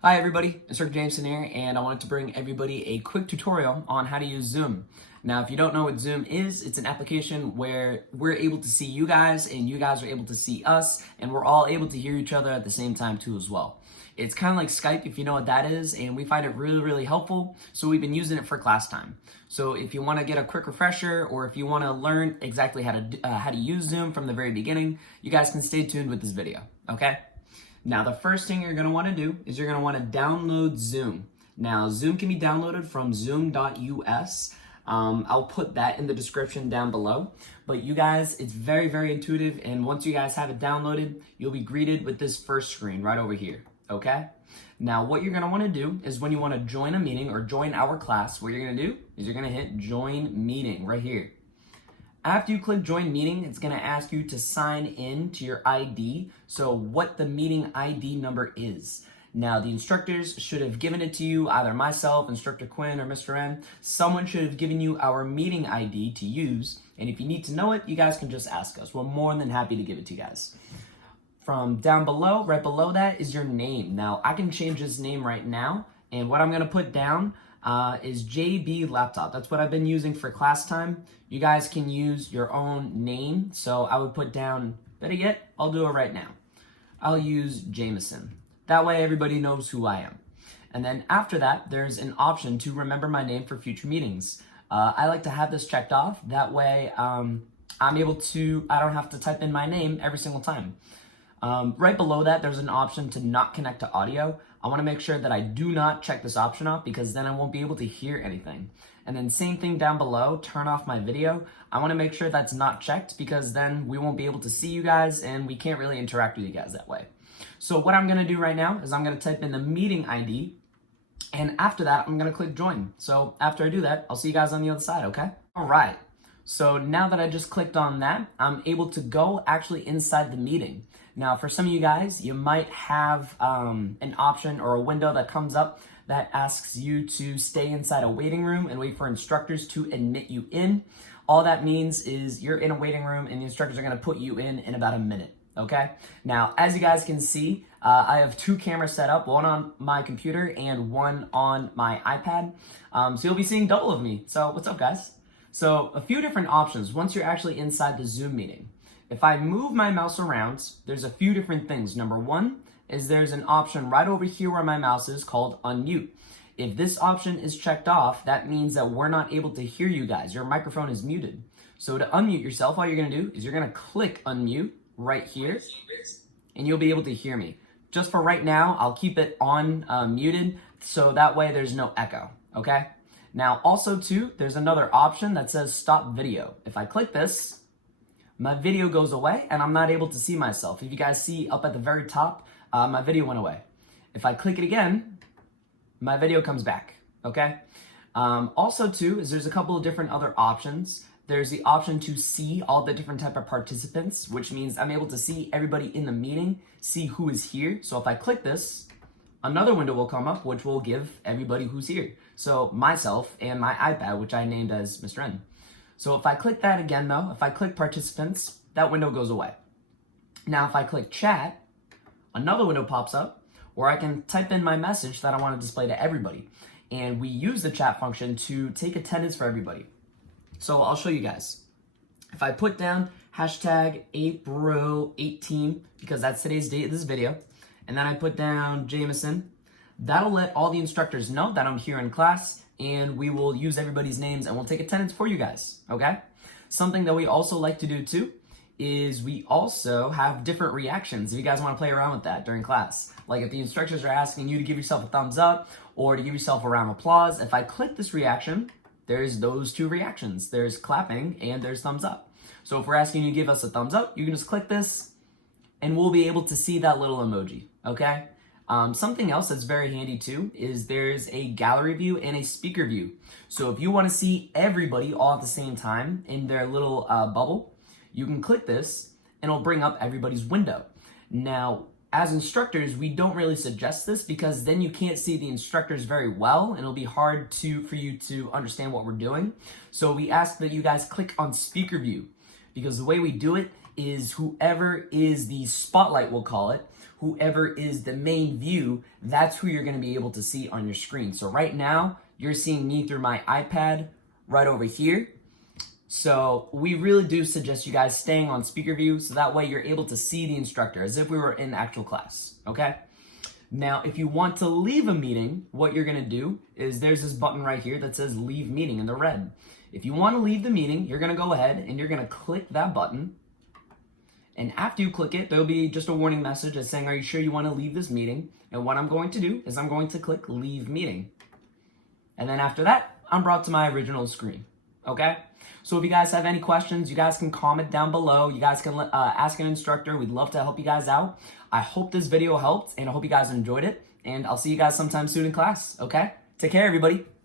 Hi everybody, Instructor Jameson here, and I wanted to bring everybody a quick tutorial on how to use Zoom. Now, if you don't know what Zoom is, it's an application where we're able to see you guys and you guys are able to see us, and we're all able to hear each other at the same time too as well. It's kind of like Skype if you know what that is, and we find it really helpful, so we've been using it for class time. So if you want to get a quick refresher, or if you want to learn exactly how to use Zoom from the very beginning, you guys can stay tuned with this video, okay? Now, the first thing you're going to want to do is you're going to want to download Zoom. Now, Zoom can be downloaded from zoom.us. I'll put that in the description down below. But you guys, it's very intuitive. And once you guys have it downloaded, you'll be greeted with this first screen right over here. Okay? Now, what you're going to want to do is when you want to join a meeting or join our class, what you're going to do is you're going to hit Join Meeting right here. After you click Join Meeting, it's going to ask you to sign in to your ID, so what the meeting ID number is. Now, the instructors should have given it to you, either myself, Instructor Quinn, or Mr. N. Someone should have given you our meeting ID to use, and if you need to know it, you guys can just ask us. We're more than happy to give it to you guys. From down below, right below that, is your name. Now, I can change this name right now, and what I'm going to put down is JB Laptop. That's what I've been using for class time. You guys can use your own name. So I would put down, better yet, I'll do it right now. I'll use Jameson. That way everybody knows who I am. And then after that, there's an option to remember my name for future meetings. I like to have this checked off. That way I don't have to type in my name every single time. Right below that, there's an option to not connect to audio. I want to make sure that I do not check this option off because then I won't be able to hear anything. And then same thing down below, turn off my video. I want to make sure that's not checked because then we won't be able to see you guys and we can't really interact with you guys that way. So what I'm going to do right now is I'm going to type in the meeting ID, and after that, I'm going to click join. So after I do that, I'll see you guys on the other side, okay? All right. So now that I just clicked on that, I'm able to go actually inside the meeting. Now, for some of you guys, you might have an option or a window that comes up that asks you to stay inside a waiting room and wait for instructors to admit you in. All that means is you're in a waiting room and the instructors are going to put you in about a minute, okay? Now, as you guys can see, I have two cameras set up, one on my computer and one on my iPad. So you'll be seeing double of me. So what's up, guys? So a few different options once you're actually inside the Zoom meeting. If I move my mouse around, there's a few different things. Number one is there's an option right over here where my mouse is called unmute. If this option is checked off, that means that we're not able to hear you guys. Your microphone is muted. So to unmute yourself, all you're gonna do is you're gonna click unmute right here and you'll be able to hear me. Just for right now, I'll keep it on muted so that way there's no echo, okay? Now also too, there's another option that says stop video. If I click this, my video goes away and I'm not able to see myself. If you guys see up at the very top, my video went away. If I click it again, my video comes back, okay? Also too, is there's a couple of different other options. There's the option to see all the different type of participants, which means I'm able to see everybody in the meeting, see who is here. So if I click this, another window will come up, which will give everybody who's here. So myself and my iPad, which I named as Mr. N. So if I click that again though, if I click participants, that window goes away. Now if I click chat, another window pops up where I can type in my message that I want to display to everybody. And we use the chat function to take attendance for everybody. So I'll show you guys. If I put down hashtag April 18, because that's today's date of this video, and then I put down Jameson, that'll let all the instructors know that I'm here in class, and we will use everybody's names and we'll take attendance for you guys, okay? Something that we also like to do too is we also have different reactions if you guys want to play around with that during class. Like if the instructors are asking you to give yourself a thumbs up or to give yourself a round of applause, if I click this reaction, there's those two reactions. There's clapping and there's thumbs up. So if we're asking you to give us a thumbs up, you can just click this and we'll be able to see that little emoji, okay? Something else that's very handy too is there's a gallery view and a speaker view. So if you want to see everybody all at the same time in their little bubble, you can click this and it'll bring up everybody's window. Now, as instructors, we don't really suggest this because then you can't see the instructors very well and it'll be hard for you to understand what we're doing. So we ask that you guys click on speaker view because the way we do it is whoever is the spotlight, we'll call it, whoever is the main view, that's who you're gonna be able to see on your screen. So right now, you're seeing me through my iPad right over here. So we really do suggest you guys staying on speaker view so that way you're able to see the instructor as if we were in actual class, okay? Now, if you want to leave a meeting, what you're gonna do is there's this button right here that says leave meeting in the red. If you wanna leave the meeting, you're gonna go ahead and you're gonna click that button. And after you click it, there'll be just a warning message that's saying, are you sure you wanna leave this meeting? And what I'm going to do is I'm going to click leave meeting. And then after that, I'm brought to my original screen, okay? So if you guys have any questions, you guys can comment down below. You guys can ask an instructor. We'd love to help you guys out. I hope this video helped, and I hope you guys enjoyed it. And I'll see you guys sometime soon in class, okay? Take care, everybody.